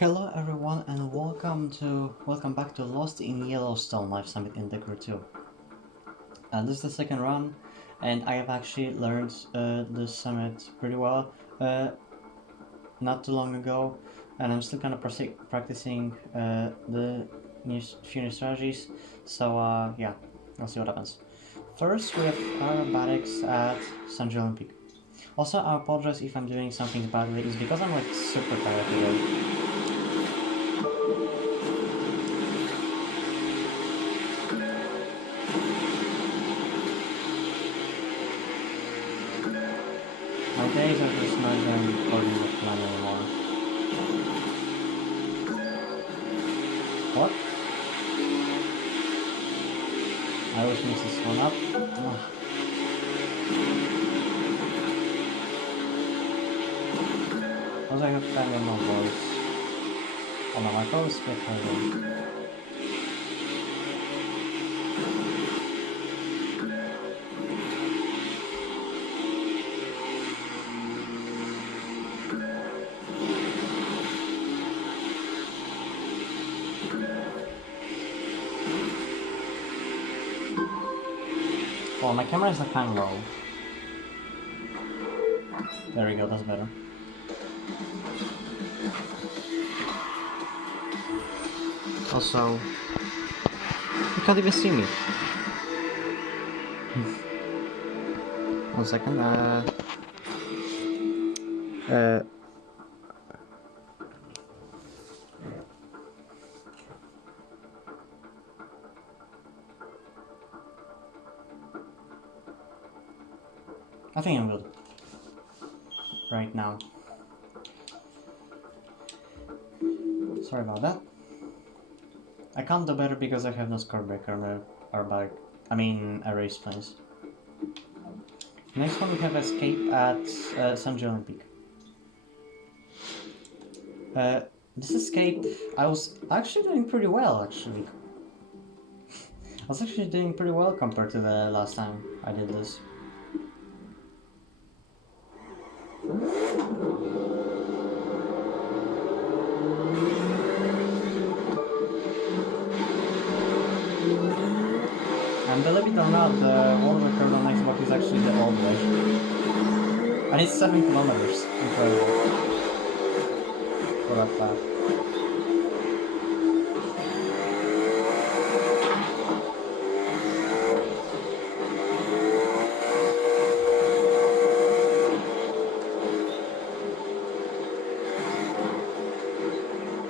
Hello everyone and welcome back to Lost in Yellowstone Live Summit in Decker 2. This is the second run and I have actually learned this summit pretty well not too long ago, and I'm still kind of practicing the few new strategies, so yeah, we'll see what happens. First we have aerobatics at San Julian Peak. Also, I apologize if I'm doing something badly, it's because I'm like super tired today. My days are just not going according to plan anymore. What? I always mix this one up. Ugh. Also, I have kind of no voice. Oh no, my phone is split hurting. Well, my camera is like kind of low. There we go, that's better. Also, you can't even see me. 1 second, I think I'm good. Right now. Sorry about that. I can't do better because I have no score breaker or bike. I mean, erase planes. Next one we have escape at San Julian Peak. This escape, I was actually doing pretty well, actually. I was actually doing pretty well compared to the last time I did this. And believe it or not, the world record on Xbox is actually the old way. And it's 7 kilometers. Incredible. For that path.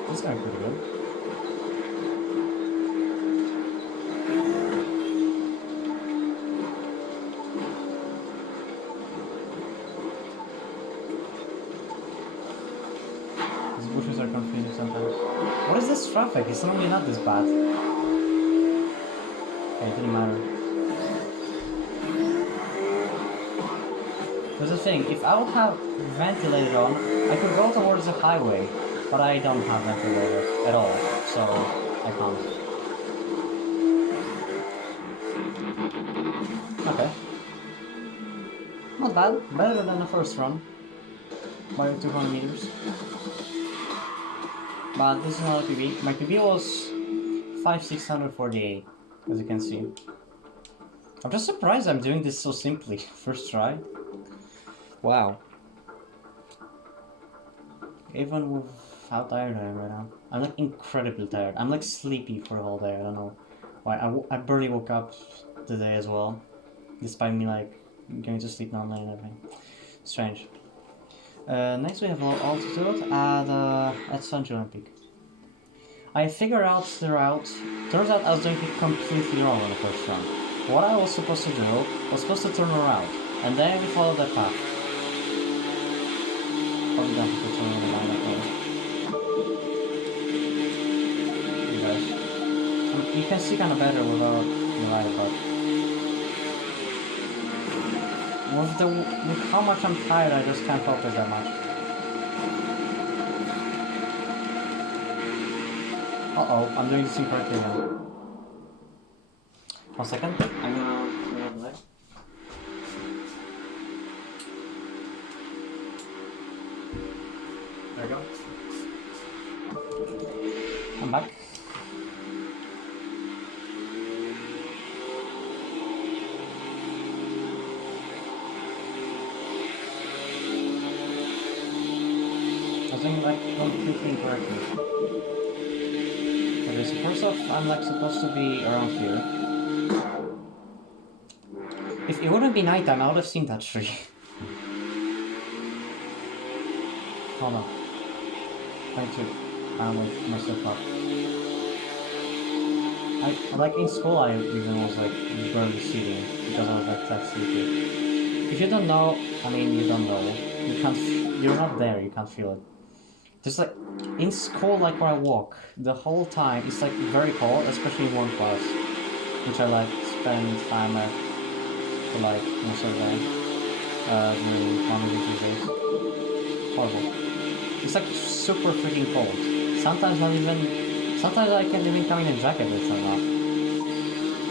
This guy pretty good. These bushes are confusing sometimes. What is this traffic? It's normally not this bad. Okay, it didn't matter. There's the thing, if I would have ventilator on, I could go towards the highway, but I don't have ventilator at all, so I can't. Okay. Not bad, better than the first run, by 200 meters. But this is not a PB. My PB was 5648, as you can see. I'm just surprised I'm doing this so simply, first try. Wow. Even with how tired I am right now. I'm like incredibly tired. I'm like sleepy for the whole day, I don't know why. I barely woke up today as well, despite me like going to sleep normally and everything. Strange. Next we have low altitude at San Julian Peak. I figured out the route. Turns out I was doing it completely wrong on the first run. What I was supposed to do was supposed to turn around, and then we followed that path. Probably don't have to turn around that way. You guys. You can see kind of better without the right, but with how much I'm tired, I just can't focus that much. Uh-oh, I'm doing this incorrectly now. 1 second, I'm gonna delay. There we go. I'm back. I was doing like completely incorrectly. Okay, so first off, I'm like supposed to be around here. If it wouldn't be nighttime, I would have seen that tree. Hold on. Trying to wake myself up. Like in school, I even was like barely sitting because I was like that sleepy. If you don't know, I mean you don't know. You can't. You're not there. You can't feel it. Just like in school, like where I walk, the whole time it's like very cold, especially in one class, which I like spend time at for like most of the day during Monday and Tuesdays. Horrible. It's like super freaking cold. Sometimes not even. Sometimes I can't even come in a jacket with enough.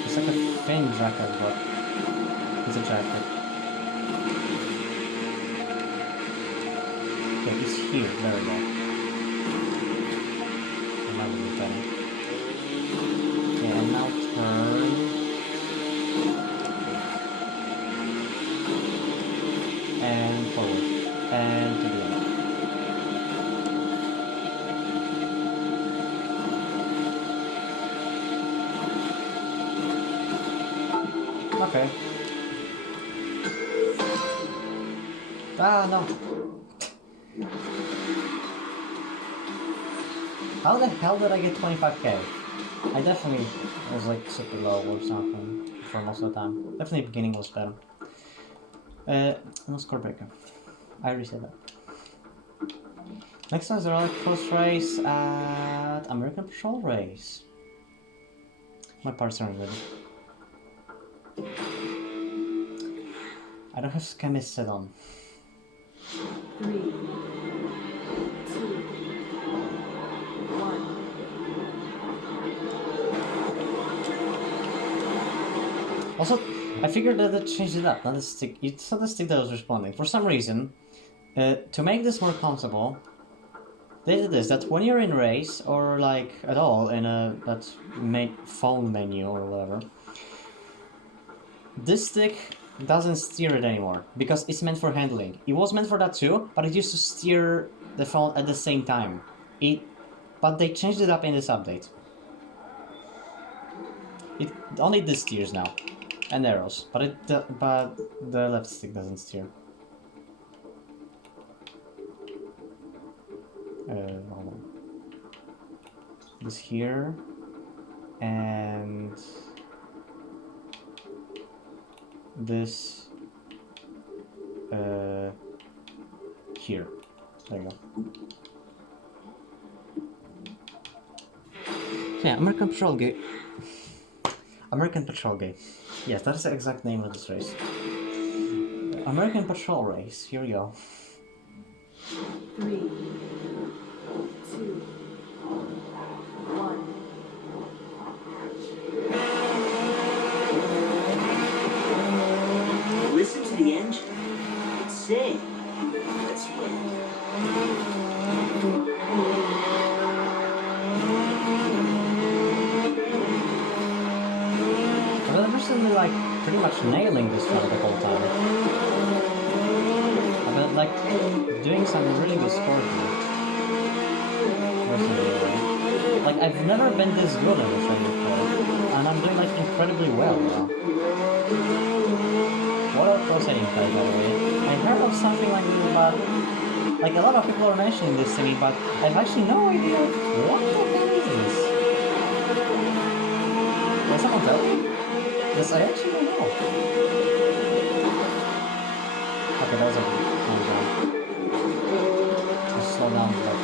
It's like a thin jacket, but it's a jacket. Okay, it's here. There we go. Remember the time. Okay, and now turn. And forward. And to the end. Okay. Ah, no. How the hell did I get 25k? I definitely was like super low or something for most of the time. Definitely beginning was better. No score breaker. I already said that. Next one is a roller coaster race at American Patrol Race. My parts aren't ready. I don't have chemist set on. 3, 2, 1. Also, I figured that it changed it up, not the stick. It's not the stick that was responding. For some reason, to make this more comfortable, they did this, that when you're in race, or like at all in that phone menu or whatever, this stick doesn't steer it anymore, because it's meant for handling. It was meant for that too, but it used to steer the phone at the same time. But they changed it up in this update. It only this steers now, and arrows, but the left stick doesn't steer. Hold on. This here, and this here. There you go. Yeah, American Patrol Game. American Patrol Game. Yes, that is the exact name of this race. American Patrol Race. Here we go. 3, 2, 1. Listen to the engine. It's saying, let's win. I'm personally like pretty much nailing this one the whole time. I've been like doing some really good score here. Personally, like I've never been this good in this thing before, and I'm doing like incredibly well now. What are pro settings by the way? I heard of something like this, but like a lot of people are mentioning this to me, but I've actually no idea what the hell is this. Will someone tell me? Yes, I actually don't know. Okay, that was a good calm down. Just slow down to like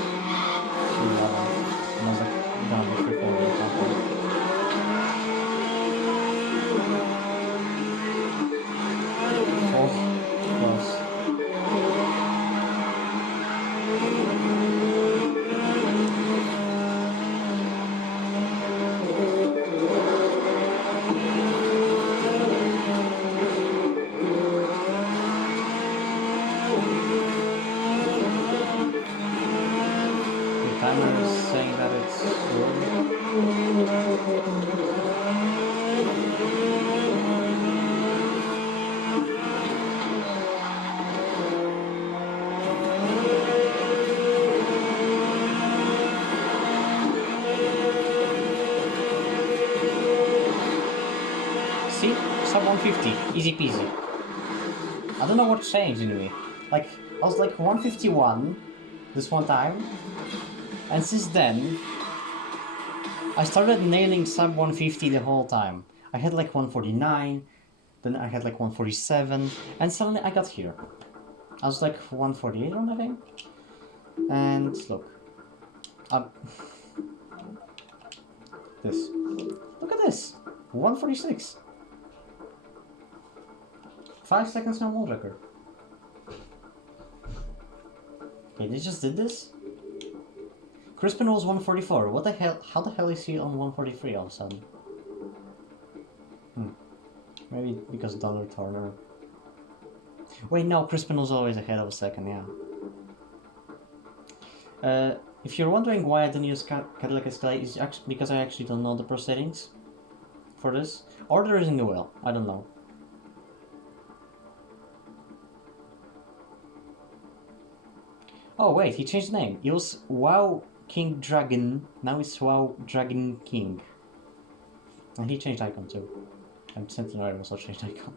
few levels. And I was like down to 3 4 really confident. Oh, close. See? Sub 150. Easy peasy. I don't know what changed in me. Like, I was like 151 this one time, and since then, I started nailing sub 150 the whole time. I had like 149, then I had like 147, and suddenly I got here. I was like 148 on, I think. And look. This. Look at this! 146. 5 seconds on world record. Okay, they just did this? Crispin was 144. What the hell? How the hell is he on 143 all of a sudden? Maybe because Donald Turner. Wait, no, Crispin was always ahead of a second, yeah. If you're wondering why I don't use Cadillac Escalade, it's actually because I actually don't know the pro settings for this. Or there isn't a well, I don't know. Oh wait, he changed the name. It was WoW King Dragon, now it's WoW Dragon King. And he changed icon too. And Centenary also changed icon.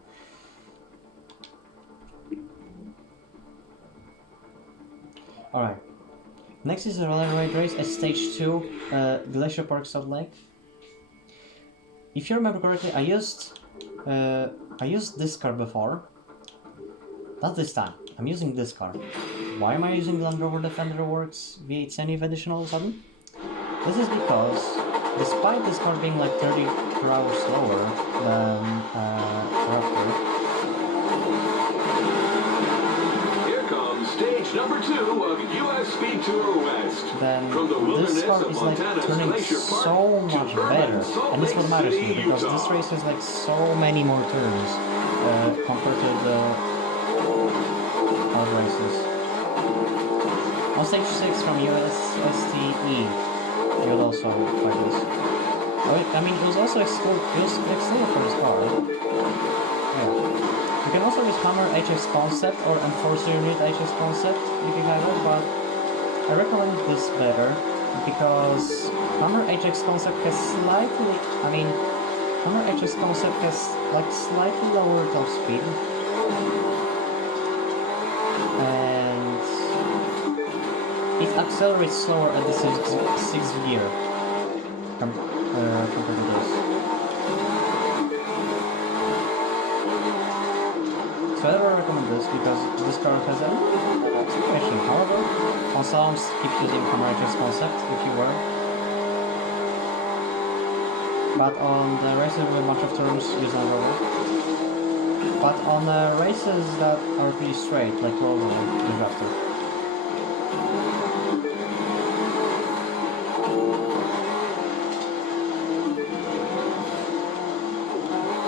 Alright. Next is a rally race at stage 2, Glacier Park Salt Lake. If you remember correctly, I used this car before. Not this time. I'm using this car. Why am I using Land Rover Defender Works V8 Seneve Edition all of a sudden? This is because, despite this car being like 30 per hour slower than Raptor, Here comes stage number 2 of U.S. Speed Tour West. then From the this wilderness car of is like Montana's turning Glacier Park so to much urban better. Salt And this Lake what matters to me, City, because Utah. this race has like so many more turns compared to the other races. On stage 6 from USSTE, you will also find this. I mean, it was also excluded for this car. Yeah. You can also use Hammer HX Concept or Enforcer Unit HX Concept if you have it, but I recommend this better because Hammer HX Concept has slightly, Hammer HX Concept has like slightly lower top speed. And it accelerates slower at the 6th gear compared to this. So I don't recommend this because this car has a little acceleration. However, on Salams, keep using Hammer HX Concept if you were. But on the races with a bunch of turns, use Land Rover. But on races that are pretty straight, like Rover, use Raptor.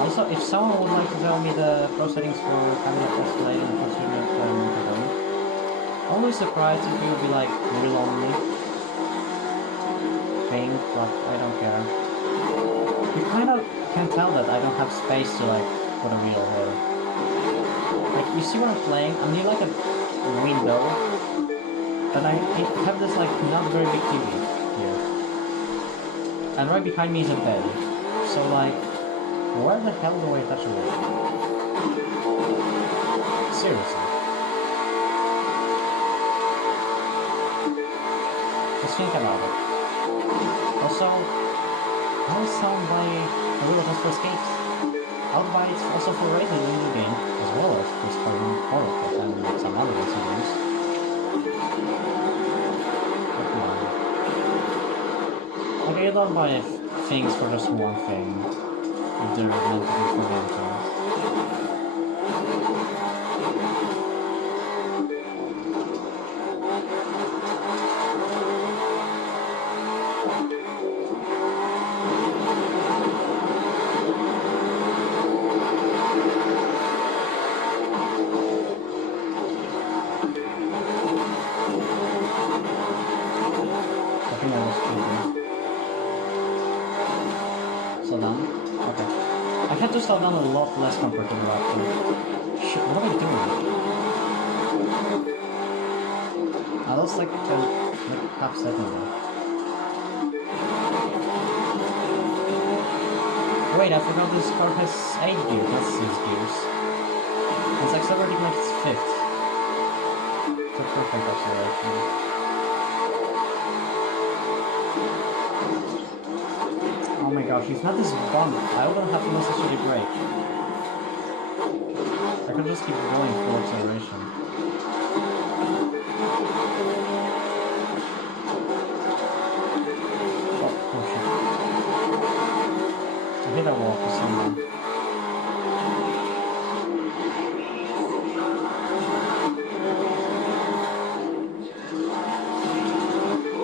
Also, if someone would like to tell me the pro settings for Cadillac Escalade and Fortuner I'm always surprised if you'll be like real only thing, but I don't care. You kind of can tell that I don't have space to like put a wheel here. Like, you see what I'm playing? I'm near like a window, and I have this like not very big TV here. And right behind me is a bed. So like, where the hell do I touch a wheel? Seriously. Just think about it. Also, I was sound by the wheel just for escapes. I'll buy it also for races in the game, as well as for Spartan Horror and some other racing games. But come on. Okay, you don't buy things for just one thing, if they're meant to be for game things. I think I was cheating. slow down. Okay. I had to slow down a lot less compared to the Raptor. Shit, what am I doing? I lost like half second there. Wait, I forgot this car has 8 gears, not 6 gears. It's accelerating like it's 5th. It's a perfect acceleration. Oh my gosh, it's not this bump. I wouldn't have to necessarily brake. I could just keep going full acceleration. Oh shit. I hit that wall for some reason.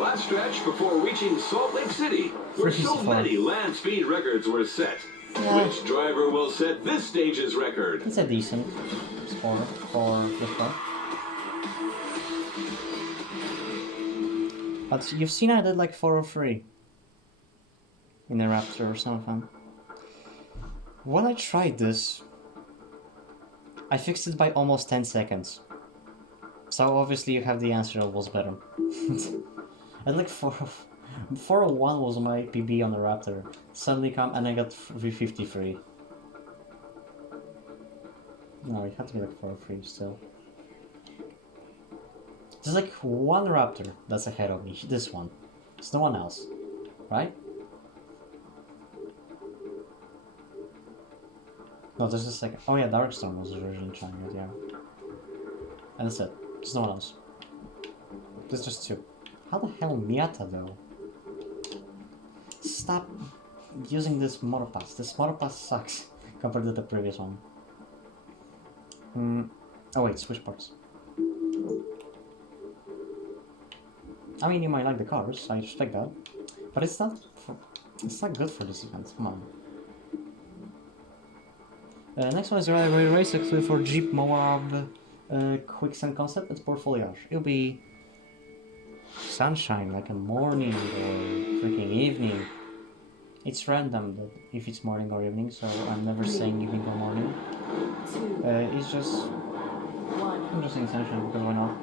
Last stretch before reaching Salt Lake City, where so 364. many land speed records were set. Yeah. Which driver will set this stage's record? It's a decent score for this one. But you've seen I did like 403 in the Raptor or something. When I tried this, I fixed it by almost 10 seconds. So obviously you have the answer that was better. And like 401 was my PB on the Raptor. Suddenly come and I got 353. No, it had to be like 403 still. There's like one Raptor that's ahead of me. This one. There's no one else. Right? No, there's a second. Oh yeah, Darkstorm was originally trying it, yeah. And that's it. There's no one else. There's just 2. How the hell Miata though? Stop using this motor pass. This motor pass sucks compared to the previous one. Oh wait, switch parts. I mean, you might like the cars, I respect that, but it's not good for this event. Come on. Next one is a race actually for Jeep Moab Quicksand concept at Port Foliage. It'll be sunshine, like a morning or freaking evening. It's random that if it's morning or evening, so I'm never saying evening or morning. It's just I'm just saying sunshine because why not?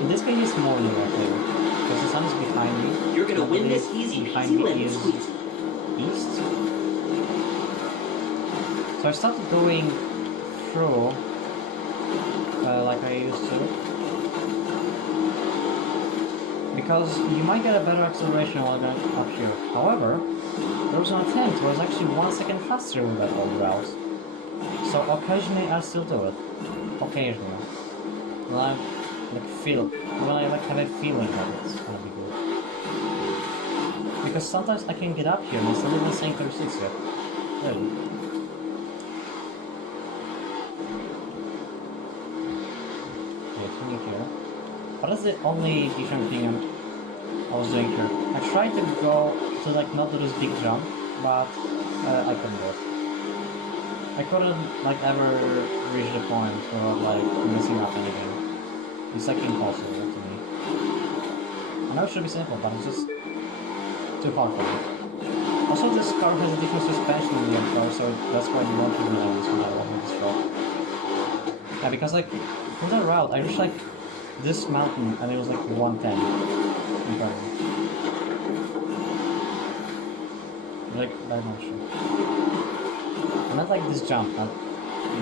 In this case, it's morning actually, because the sun is behind me. You're gonna win this easy behind peasy me lemon is squeezy. east. So I started going through like I used to, because you might get a better acceleration while going up here. However, there was an attempt where I was actually 1 second faster with that old route. So occasionally I still do it. Occasionally. When I have a feeling that it's gonna be good. Because sometimes I can get up here and it's not even saying 36 yet. Really. Here. But that's the only different thing I was doing here. I tried to go to like not do this big jump, but I couldn't do it. I couldn't like ever reach the point without like messing up anything. It's like impossible to me. I know it should be simple, but it's just too hard for me. Also, this car has a different suspension in the other car, so that's why you won't really like this when I walk with this route. Yeah, because like in the route, I reached like this mountain and it was like 110. Incredible. Like that much. Not like this jump, not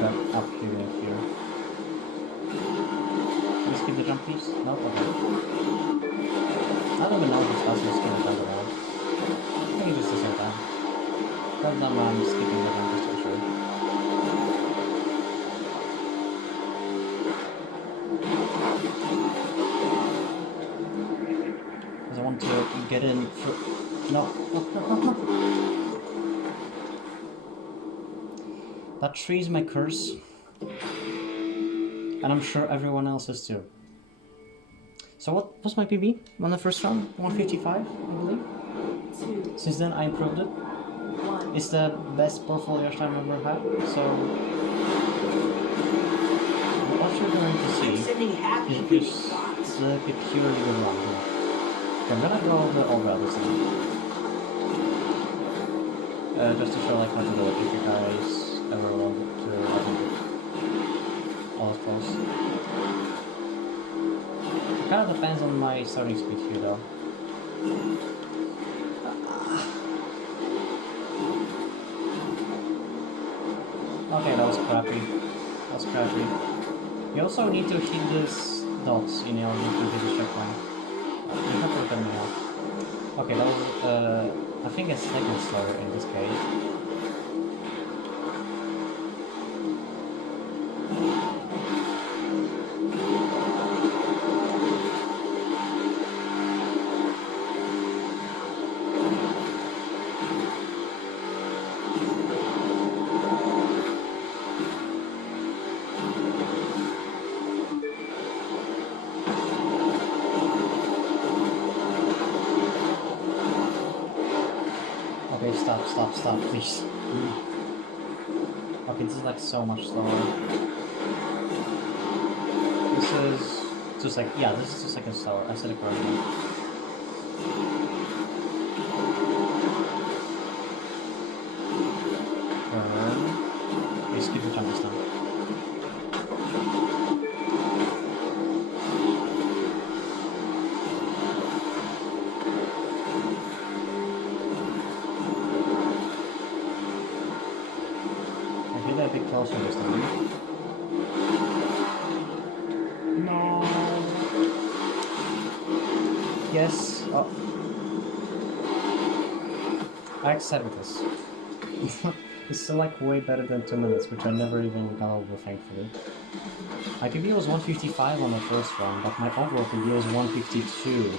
that up here and here. Can you skip the jump, please? No? Okay. I don't even know if it's possible to skip the jump around. I think it's just the same time. But now I'm skipping the jump just to be sure. Because I want to get in for... No. That tree is my curse. And I'm sure everyone else is too. So what was my PB on the first round? 155, I believe. 2, Since then I improved it. 1. It's the best portfolio time I've ever had. So what you're going to see Sending happy is greetings, box. it's a purely good run here. Okay, I'm gonna go the all route this time. just to show like how to do it if you guys ever want to all close. It kind of depends on my starting speed here though. Okay, that was crappy. That was crappy. You also need to hit these dots in order to hit the checkpoint. You have to look at me now. Okay, that was, I think a second slower in this case. Okay, stop, please. Okay, this is like so much slower. This is 2 seconds. Yeah, this is 2 seconds slower. I said it correctly. Please keep the time this time. A bit closer this time. No. Yes. Oh. I accept this. It's still like way better than 2 minutes, which I never even got over, thankfully. My PB was 155 on the first run, but my overall PB was 152.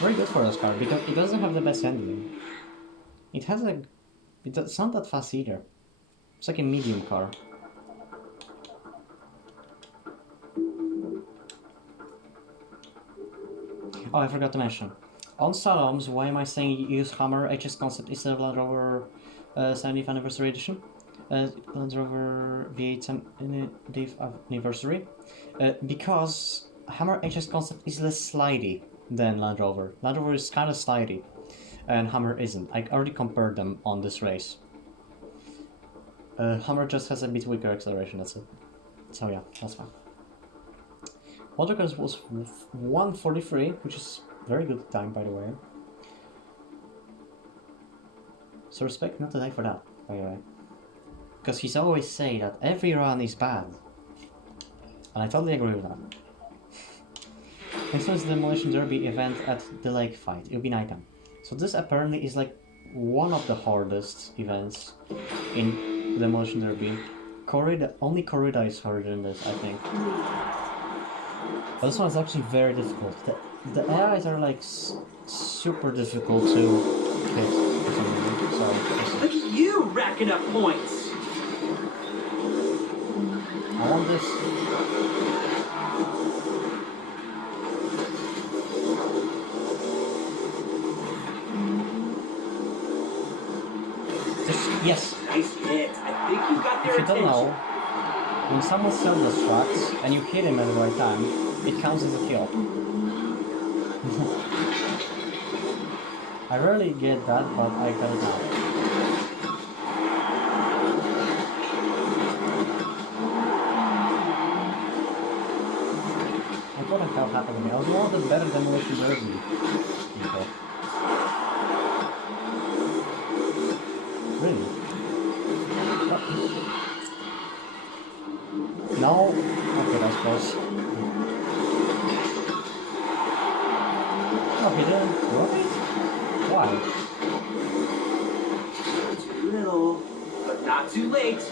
Very good for this car, because it doesn't have the best handling. It has a... It's not that fast either. It's like a medium car. Oh, I forgot to mention. On Slaloms, why am I saying use Hammer HS concept instead of Land Rover 70th Anniversary Edition? Land Rover V8 70th Anniversary? Because Hammer HS concept is less slidey than Land Rover. Land Rover is kind of slidey, and Hammer isn't. I already compared them on this race. Hammer just has a bit weaker acceleration, that's it. So yeah, that's fine. Autocars was 143, which is very good time, by the way. So respect not to die for that, by the way. Because he's always say that every run is bad. And I totally agree with that. Next one is the Demolition Derby event at the lake fight. It'll be nighttime. So this apparently is like one of the hardest events in Demolition Derby. Only Corrida is harder than this, I think. But this one is actually very difficult. The AIs are like super difficult to hit for some reason. So, Look at you racking up points. I want this. Yes. Nice hit. I think you got their If you don't attention. know, when someone self-destructs and you hit him at the right time, it counts as a kill. I rarely get that, but I got it now. I thought that happened to me. I was one of the better Demolition Derby people. Really? What? No? Okay, that's close. Oh, he didn't drop it? Why? Too little, but not too late.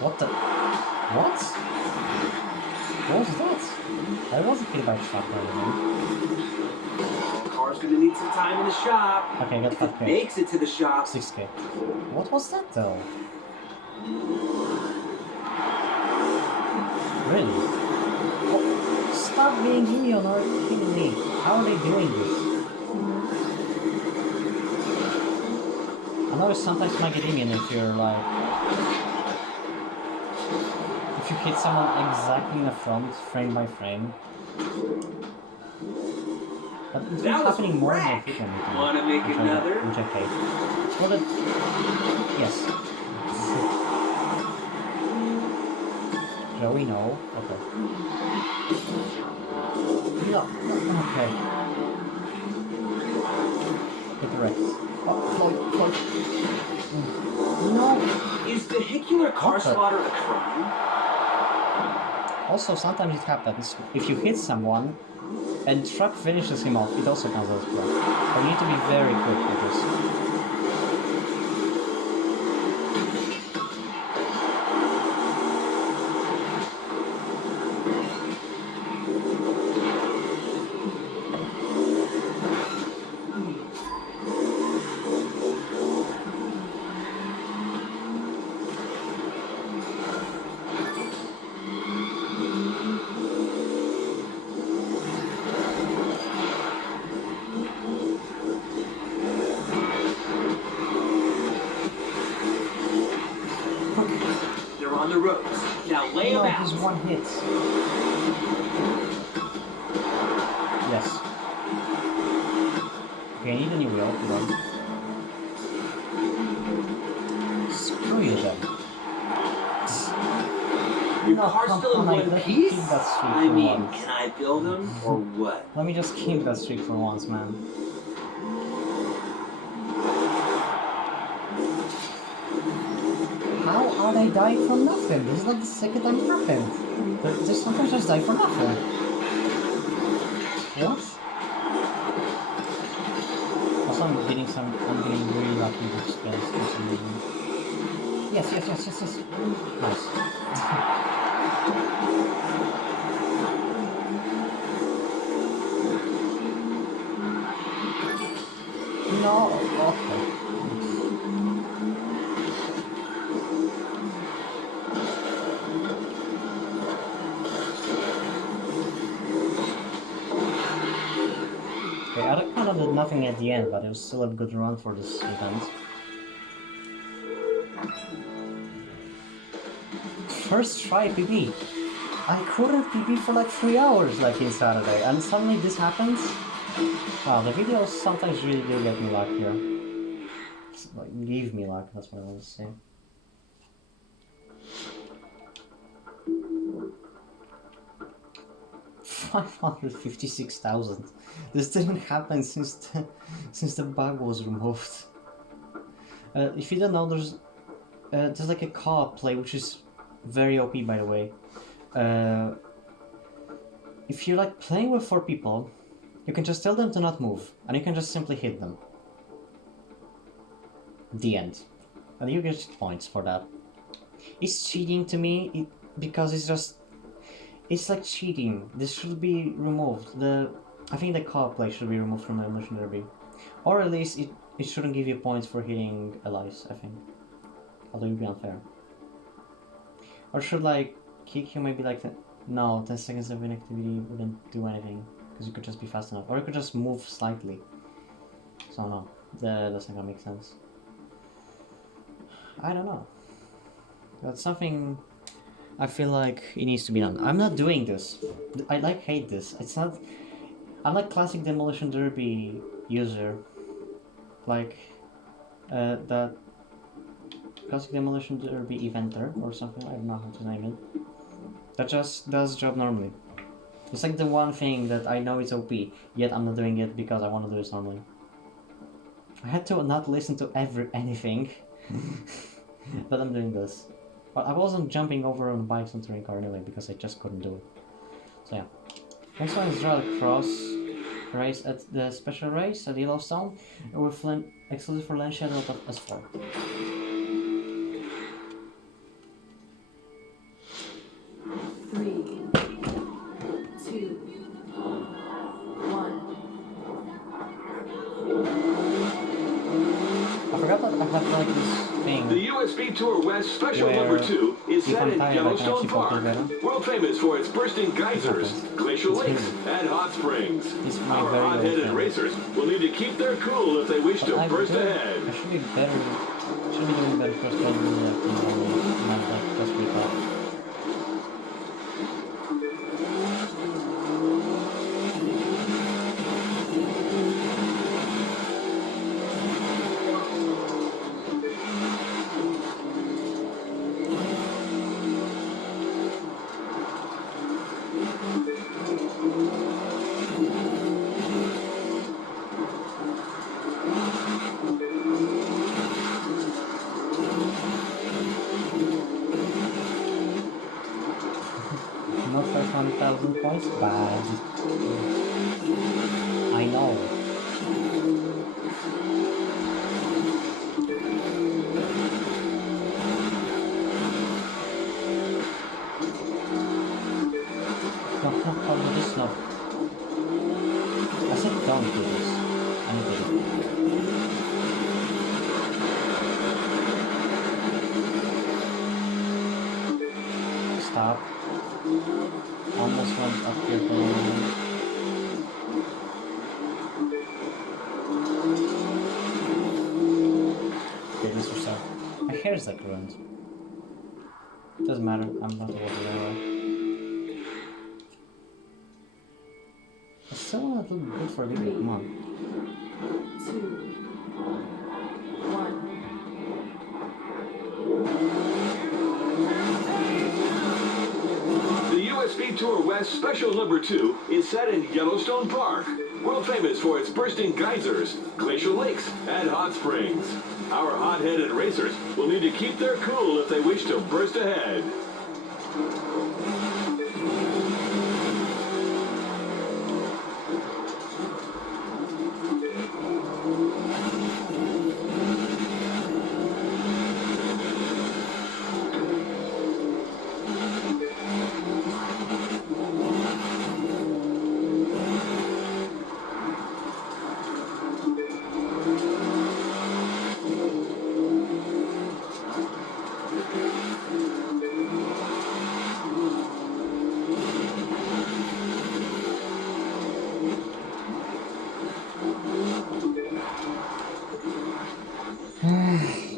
What the? What? What was that? I wasn't hit by a truck or anything. Car's gonna need some time in the shop. Okay, I got If it 5k. makes it to the shop. 6k. What was that though? Really? Oh, stop being Gideon or kidding me. How are they doing this? I know it's sometimes macadamian if you're like... If you hit someone exactly in the front, frame by frame. But it's been That was happening more than I wreck. think anything. Wanna make another? Which I hate. Well, yes. Joey, no. Okay. No. Okay. Get the Rex. Oh, Floyd. No. Is vehicular car Okay. slaughter a crime? Also, sometimes it happens. If you hit someone and truck finishes him off, it also counts as blood. But you need to be very quick with this. They're on the roads. Now lay No, them out. he's one hit. Yes. Okay, I need a new wheel. Hold on. Screw you then. Your No, car's come still in on, one let me piece? keep that streak I for mean, once. can I build them or what? Let me just keep that streak for once, man. How are they dying from nothing? This is not the second time it happened. They sometimes just die for nothing. What? Also, I'm getting really lucky with spells for some reason. Yes. Nice. No, okay. Okay, I kind of did nothing at the end, but it was still a good run for this event. First try PB. I couldn't PB for like 3 hours like in Saturday, and suddenly this happens? Wow, the videos sometimes really do get me luck here. Like, give me luck, that's what I want to say. $556,000. This didn't happen since the bug was removed. If you don't know, there's like a co-op play, which is very OP, by the way. If you're like playing with 4 people, you can just tell them to not move, and you can just simply hit them. The end. And you get points for that. It's cheating to me, because it's like cheating. This should be removed. I think the co-op play should be removed from the Demolition Derby. Or at least it shouldn't give you points for hitting allies, I think. Although it would be unfair. Or should like kick you maybe like no, 10 seconds of inactivity wouldn't do anything. Because you could just be fast enough. Or you could just move slightly. So no, that doesn't gonna make sense. I don't know. That's something I feel like it needs to be done. I'm not doing this. I like hate this. It's not. I'm like classic Demolition Derby user. Like that classic Demolition Derby eventer or something. I don't know how to name it. That just does the job normally. It's like the one thing that I know is OP, yet I'm not doing it because I want to do this normally. I had to not listen to anything, but I'm doing this. But I wasn't jumping over on bikes on touring car anyway because I just couldn't do it. So yeah. Next one is Cross race at the special race at Yellowstone with exclusive for lancia and a lot of S4. 3, 2, 1. I forgot that I have like this thing. The USB Tour West Special Where Number 2 is if set I'm in tired, I can Yellowstone actually focus Park, better. world famous for its bursting geysers, happens. glacial It's lakes, hidden. and hot springs. This is my Our very old hot-headed friend. racers will need to keep their cool if they wish to burst ahead. I should be better. Should be doing better first than not like just recall. That's bad. I know. No, no, no, this no. I said don't do this. I need to do it. Stop. Almost went up here for a moment. Okay, this was stuff. My hair is like ruined. Doesn't matter, I'm not worried anyway. I still want to look good for a video, come on. 2, 1. The USB Tour West Special Number 2 is set in Yellowstone Park, world famous for its bursting geysers, glacial lakes, and hot springs. Our hot-headed racers will need to keep their cool if they wish to burst ahead.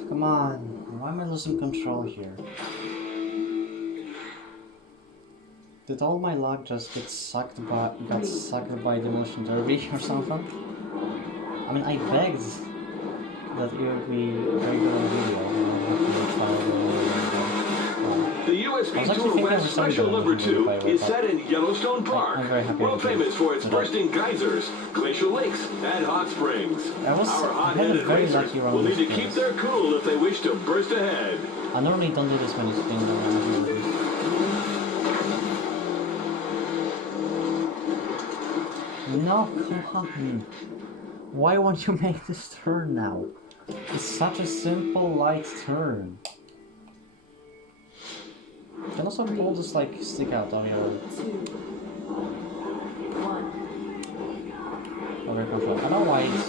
Come on, why am I losing control here? Did all my luck just got sucked by Demolition Derby or something? I mean, I begged that it would be very good on video. The USB Tour West Special Number 2 is set in Yellowstone Park, world famous for its bursting geysers, glacial lakes, and hot springs. Our hot-headed racers will need to keep their cool if they wish to burst ahead. I normally don't do this when it's spins around. No, come on. Why won't you make this turn now? It's such a simple, light turn. Can also all just like stick out on your 2, 1. over control. I don't know why it's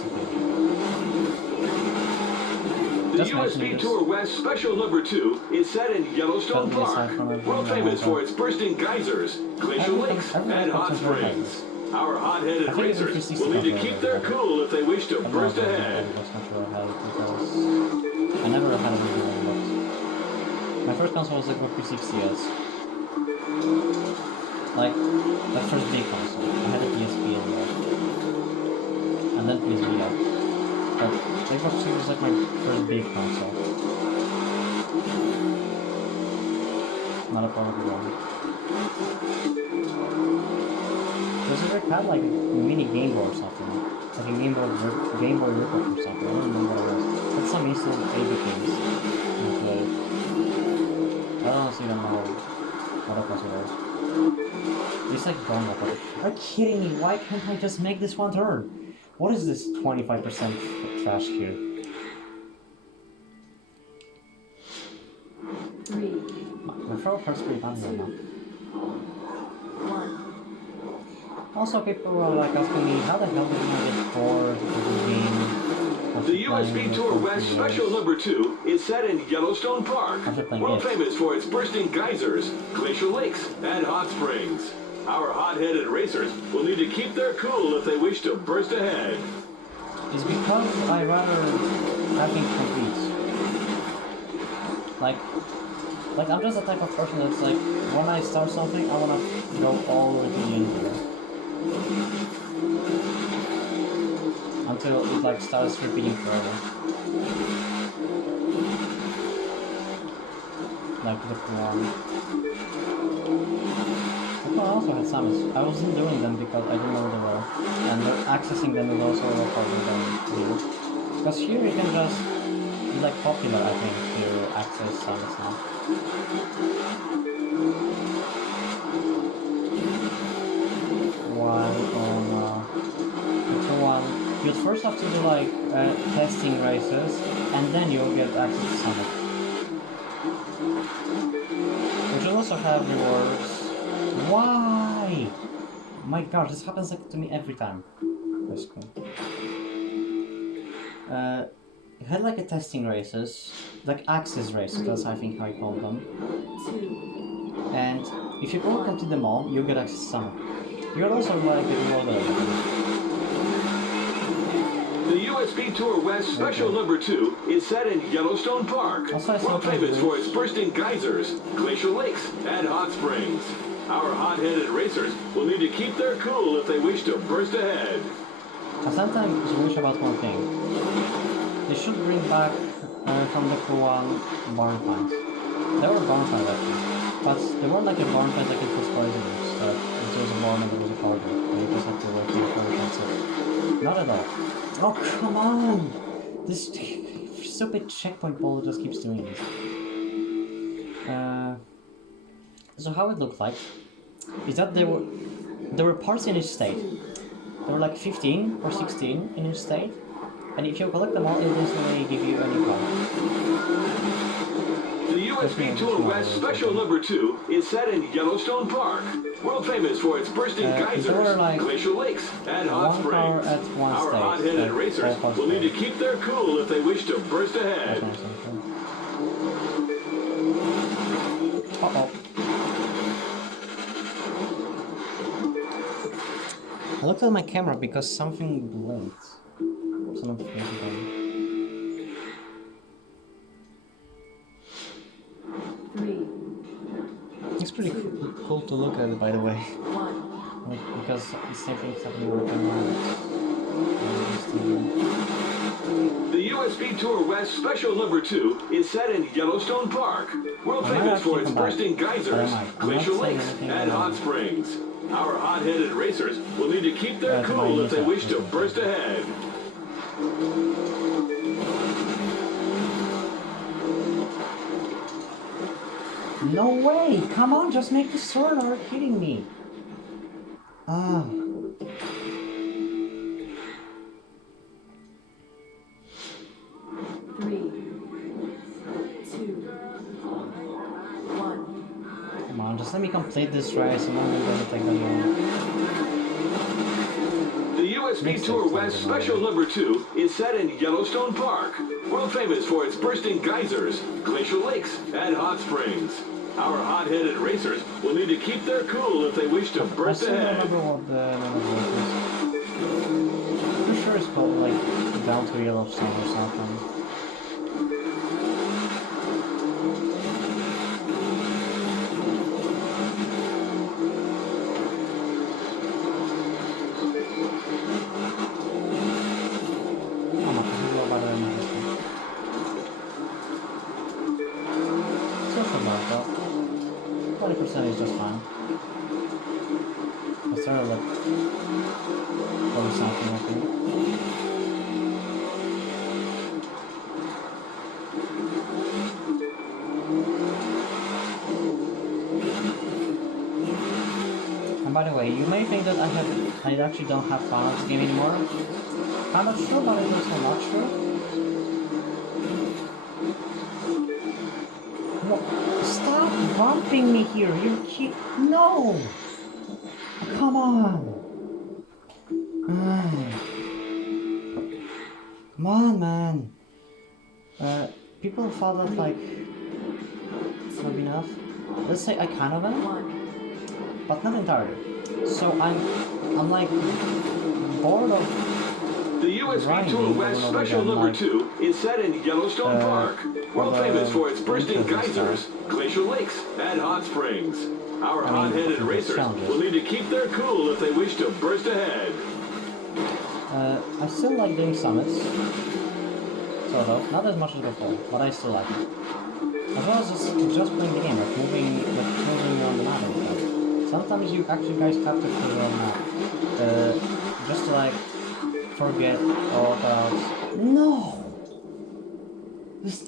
The USB Tour West Special Number 2 is set in Yellowstone Park, world famous for its bursting geysers, glacial lakes, and hot springs. Our hot-headed racers will need to keep their cool if they wish to burst ahead. I never had a video on that. My first console was like a 360s. Like, the first big console. I had a PSP as well. And then PS Vita. But Xbox 3 was like my first big console. Not a powerful one. Does it like have like a mini Game Boy or something? Like a Game Boy ripoff or something. I don't remember what it was. That's some instant 8-bit games. I honestly don't know what it was. It's like going up. Are you kidding me? Why can't I just make this one turn? What is this 25% trash here? 3, My throw hurts pretty bad right now. 1. Also, people were like asking me, how the hell did you get bored of the game? The USB Tour West Special Number 2 is set in Yellowstone Park, world famous for its bursting geysers, glacial lakes, and hot springs. Our hot-headed racers will need to keep their cool if they wish to burst ahead. It's because I rather having complete. Like I'm just the type of person that's like, when I start something, I wanna go all the way to the end here. Until it like starts repeating forever. Like the one. I also had summons. I wasn't doing them because I didn't know they were. And accessing them is also a lot harder than here. Because here you can just, it's like popular I think to access summons now. first have to do like testing races, and then you'll get access to Summit. Which will also have rewards. Why? My gosh, this happens like to me every time. That's cool. You had like a testing races, like access races, that's I think how you call them. 2, And if you go complete them all, you'll get access to Summit. You'll also like get rewarded. The USB Tour West Special Number 2 is set in Yellowstone Park, world famous for its bursting geysers, glacial lakes, and hot springs. Our hot-headed racers will need to keep their cool if they wish to burst ahead. I sometimes wish about one thing. They should bring back from the Kuan barn finds. There were barn finds actually, but they weren't like a barn find like it was poisonous. That it was a barn and there was a cargo, and you just had to wait for the barn finds. Not at all. Oh come on! This stupid checkpoint ball just keeps doing this. So how it looked like is that there were parts in each state. There were like 15 or 16 in each state, and if you collect them all, it doesn't give you any problem. The USB Tour West Special Number 2 is set in Yellowstone Park, world famous for its bursting geysers, like glacial lakes, and hot springs. Our state, hot-headed racers will need to keep their cool if they wish to burst ahead. Uh-oh. I looked at my camera because something blinked. Some notification came. 3, It's pretty cool to look at it, by the way. 1. Like, because the same thing's happening with the camera. The USB Tour West Special Number 2 is set in Yellowstone Park, world famous for its bursting geysers, glacial lakes, and hot springs. Our hot-headed racers will need to keep their cool if they wish to burst ahead. No way! Come on, just make the sword, are you kidding me? Ah. 3, 2, 1. Come on, just let me complete this race and I'm gonna take that long. The USB Tour West Special Number 2 is set in Yellowstone Park, world famous for its bursting geysers, glacial lakes, and hot springs. Our hot-headed racers will need to keep their cool if they wish to burst I still ahead. remember what the name of it is. Pretty sure it's called like Down to Yellowstone or something. Is just fine. I started like probably something I think. And by the way, you may think that I actually don't have fun with this game anymore. I'm not sure, but I'm also not sure. No, stop bumping me here, you keep... No! Come on! Come on, man! People thought that, like... It's not enough. Let's say I kind of am, but not entirely. So I'm like... bored of... The USB Tour West Special Number 2 is set in Yellowstone Park, world famous for its bursting geysers, glacial lakes, and hot springs. Our hot-headed racers will need to keep their cool if they wish to burst ahead. I still like doing summits, sort of, not as much as before, but I still like it. As well as just playing the game, like moving around the map and stuff. Sometimes you actually guys have to cruise around the map, just to like forget all about... No!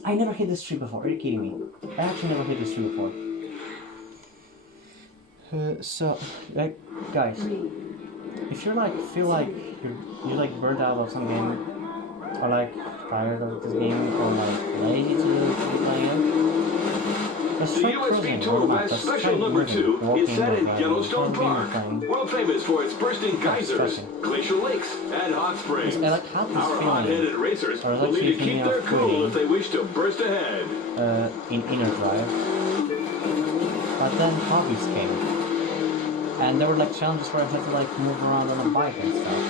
I never hit this tree before, are you kidding me? I actually never hit this tree before. So, like, guys, if you like feel like you like burnt out of some game, or like tired of this game, or like lazy to be playing it, just The try USB cruising Tour on the map. West Just try Special Number moving, 2 is walking, set or in driving, Yellowstone whatever game you're Park, playing. world famous for its bursting geysers, stretching. glacial lakes, and hot springs. I like had this Our feeling. hot-headed racers I was will need actually to thinking keep of their cool quitting if they wish to burst ahead. in Inner Drive, but then hobbies came, and there were like challenges where I had to like move around on a bike and stuff.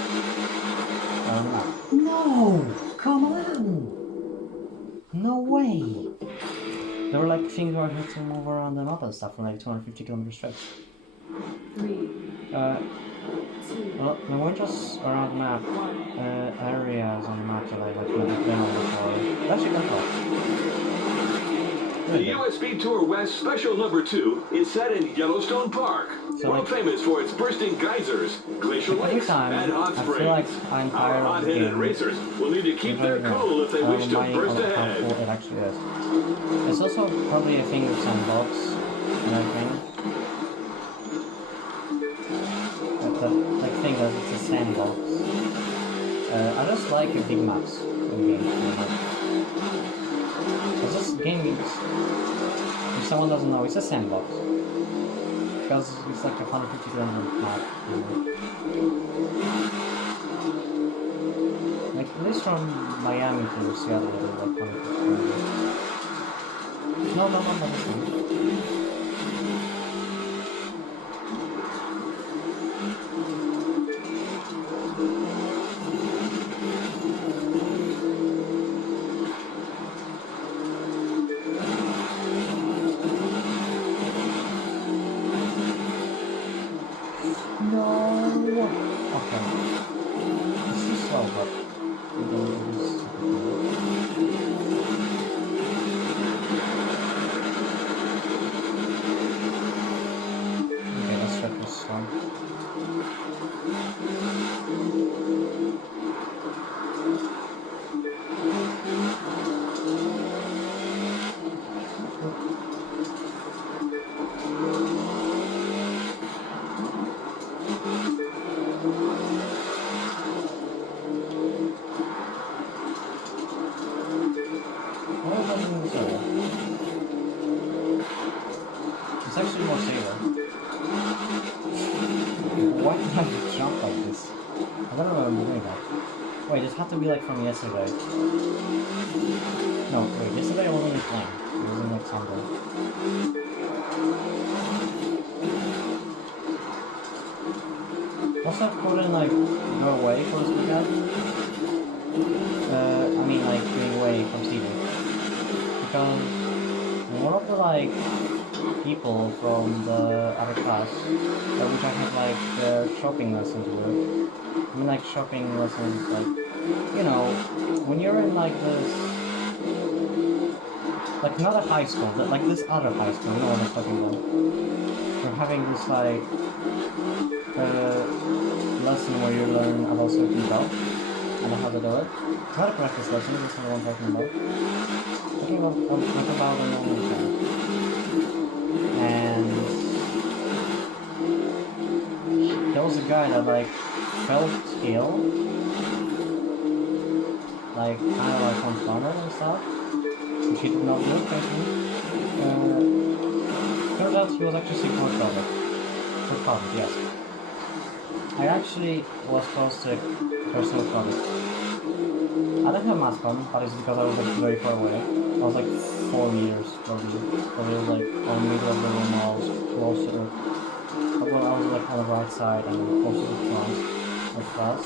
On the map. No! Come on! No way! There were like things where I had to move around the map and stuff for like 250-kilometer stretch. 3, Uh, 2, well, there were just around the map 1. areas on the map that I like never been on before. That's actually kind The USB Tour West Special Number 2 is set in Yellowstone Park, So, world famous for its bursting geysers, glacial every lakes, time and hot I springs. feel like I'm Our tired of the hot-headed game. racers will need to keep their cool if they I'm wish to reminding burst of how ahead. cool it actually is. It's also probably a thing with sandbox and everything. The like thing that it's a sandbox. I just like big maps in games. It's just games. If someone doesn't know, it's a sandbox because it's like a 150-kilometer map. Like at least from Miami to Seattle, it's like 150 kilometers. No, this one. No. Okay. This is slow, but okay, let's check this one. What am I doing this area? It's actually more safer. Why did I jump like this? I don't know what I'm doing that. Wait, this had to be like from yesterday. No, wait, yesterday I wasn't even playing. It was in like Sunday. Also, I couldn't like go away for this weekend. I mean like getting away from Steven. Because one of the like people from the other class, which I had like shopping lessons with. I mean like shopping lessons, like, you know, when you're in like this, like not a high school, but like this other high school, you know what I'm talking about. You're having this like lesson where you learn about certain stuff and how to do it. Not a practice lesson, that's not what I'm talking about. Talking about a normal exam. And there was a guy that like felt ill, like kind of like on thunder and stuff, which he did not do, thankfully. Turns out he was actually sick for COVID. For COVID, yes. I actually was close to personal COVID. I don't have a mask on, but it's because I was like very far away. I was like 4 meters from you. Probably like on the middle of the room. I was closer. Well, I was like on the right side and closer to the front of the class.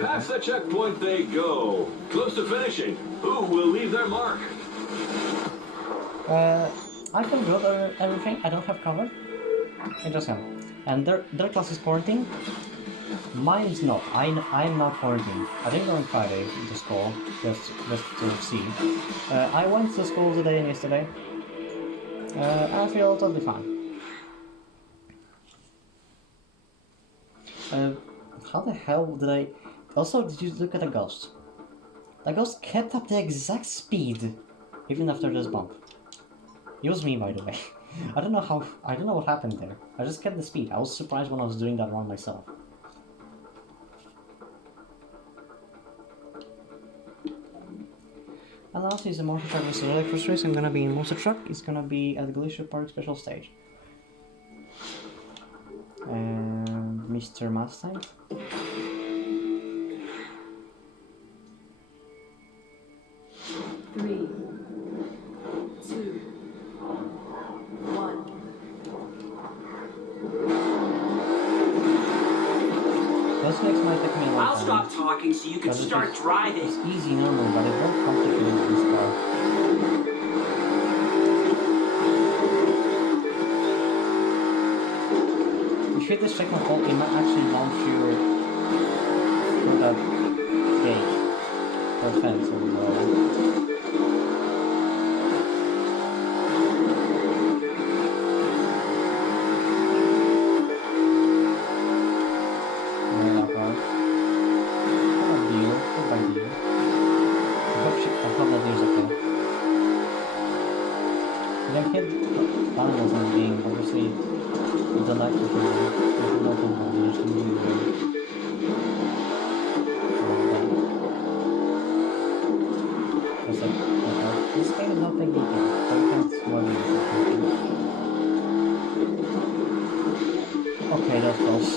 Past the checkpoint they go. Close to finishing. Who will leave their mark? I feel good at everything. I don't have cover. I just am. And their class is quarantine. Mine is not. I'm not quarantined. I didn't go on Friday to school just to see. I went to school today and yesterday. I feel totally fine. How the hell did I... Also, did you look at a ghost? That ghost kept up the exact speed, even after this bump. It was me, by the way. I don't know what happened there. I just kept the speed. I was surprised when I was doing that run myself. And last is a Monster Truck vs. Electros race. I'm gonna be in Monster Truck. It's gonna be at Glacier Park Special Stage. And Mr. Mustang. Three, two, one. Those legs might take me a long I'll time. stop talking so you can But start it's driving. easy normal, but it's very complicated in this car. If you hit this second hole, it might actually launch you through that gate or fence or whatever. Animals in the game, obviously, you don't like to do it. There's no combination it's like, okay, this game is not big detail, so you can't worry about it. Okay, that's close.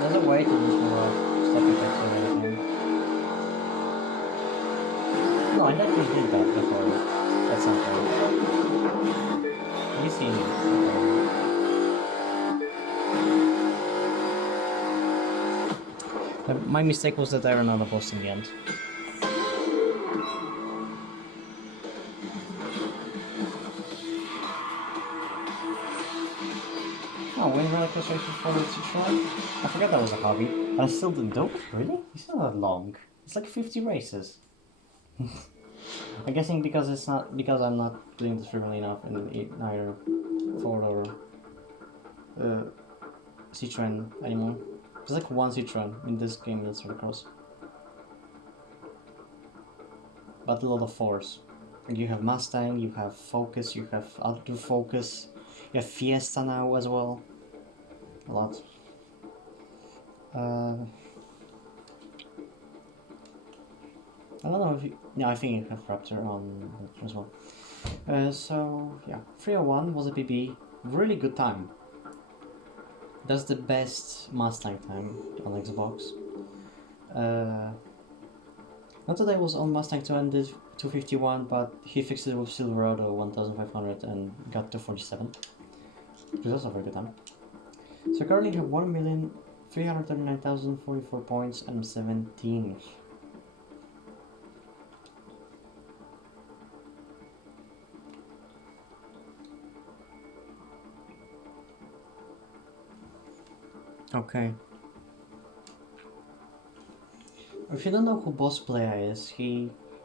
There's a way to lose more stuff effects or anything. No, I definitely did that before. At some point. You see me. Okay. My mistake was that I ran out of boss in the end. Oh, win roller coaster races for Citroen? I forgot that was a hobby. I still didn't do it. Really? It's not that long. It's like 50 races. I'm guessing because I'm not doing this frequently enough in either Ford or Citroen anymore. There's like one Citroen in this game that's Supercross. But a lot of Fords. Like you have Mustang, you have Focus, you have Ultra Focus, you have Fiesta now as well. A lot. I don't know if you... Yeah, I think you have Raptor on as well. So, yeah. 301 was a PB. Really good time. That's the best Mustang time on Xbox. Not that I was on Mustang 2 and did 251, but he fixed it with Silverado 1500 and got 247. Which is also a very good time. So currently you have 339,044 points, and I'm 17th. Okay. If you don't know who Boss Player is,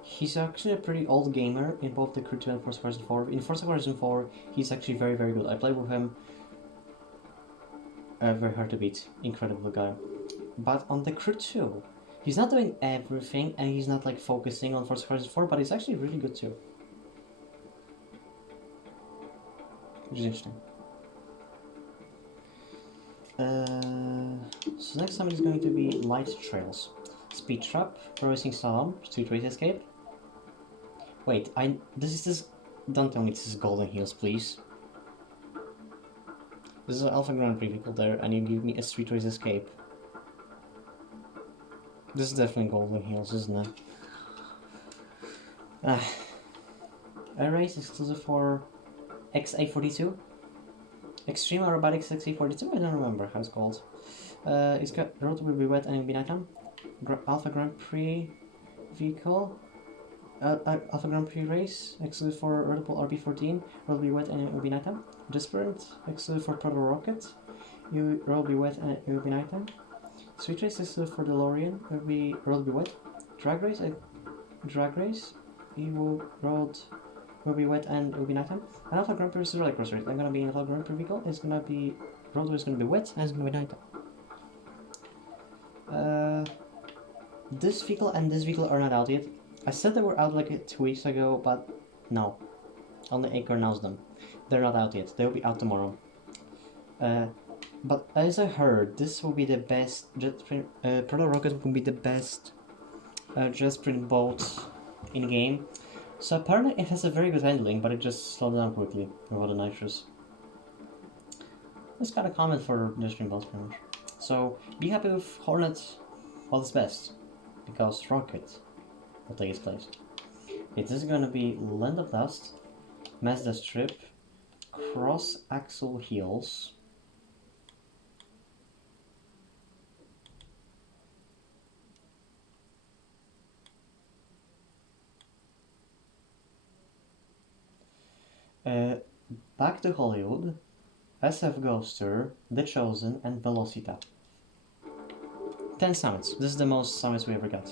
he's actually a pretty old gamer in both the Crew 2 and Forza Horizon 4. In Forza Horizon 4, he's actually very, very good. I played with him. Very hard to beat. Incredible guy. But on the Crew 2, he's not doing everything, and he's not like focusing on Forza Horizon 4, but he's actually really good too. Which is interesting. So next time is going to be Light Trails. Speed Trap, Racing Slalom, Street Race Escape. Wait, this don't tell me this is Golden Hills, please. This is an Alpha Grand Prix vehicle there, and you give me a Street Race Escape. This is definitely Golden Hills, isn't it? A race exclusive for XA42? Extreme Aerobatics XA42? I don't remember how it's called. It's got road will be wet and it will be nighttime. Alpha Grand Prix vehicle. Alpha Grand Prix race exclusive for Red Bull RB14. Road will be wet and it will be nighttime. Desperate exclusive for Proto Rocket. Road will be wet and it will be nighttime. Street race exclusive for DeLorean. Road will be wet. Drag race. Drag race. Road will be wet and it will be nighttime. And Alpha Grand Prix is roller coaster. I'm gonna be in Alpha Grand Prix vehicle. It's gonna be road is gonna be wet and it's gonna be nighttime. This vehicle and this vehicle are not out yet. I said they were out like 2 weeks ago, but no. Only Acre knows them. They're not out yet. They'll be out tomorrow. But as I heard, this will be the best jet sprint. Proto Rocket will be the best jet sprint boat in game. So apparently it has a very good handling, but it just slowed down quickly with all the nitrous. Just got a comment for jet sprint boats pretty much. So be happy with Hornet while it's best, because Rocket will take its place. Okay, this is gonna be Land of Dust, Mazda Strip, Cross Axle Heels. Back to Hollywood, SF Ghoster, The Chosen, and Velocita. 10 summits. This is the most summits we ever got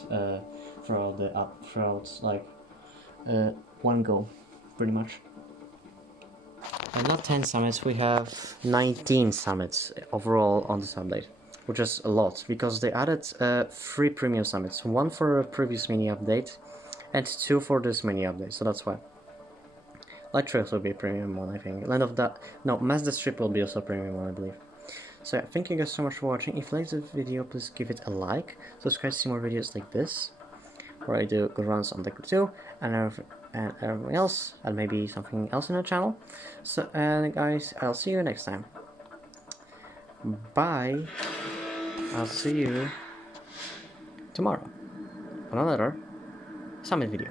throughout like one go, pretty much. And not 10 summits, we have 19 summits overall on this update, which is a lot because they added 3 premium summits, 1 for a previous mini update and 2 for this mini update, so that's why. Light Trails will be a premium one, I think. Mazda Strip will be also a premium one, I believe. So yeah, thank you guys so much for watching. If you liked the video, please give it a like. Subscribe to see more videos like this, where I do good runs on the Crew 2 and everything else, and maybe something else in the channel. So, and guys, I'll see you next time. Bye. I'll see you tomorrow on another summit video.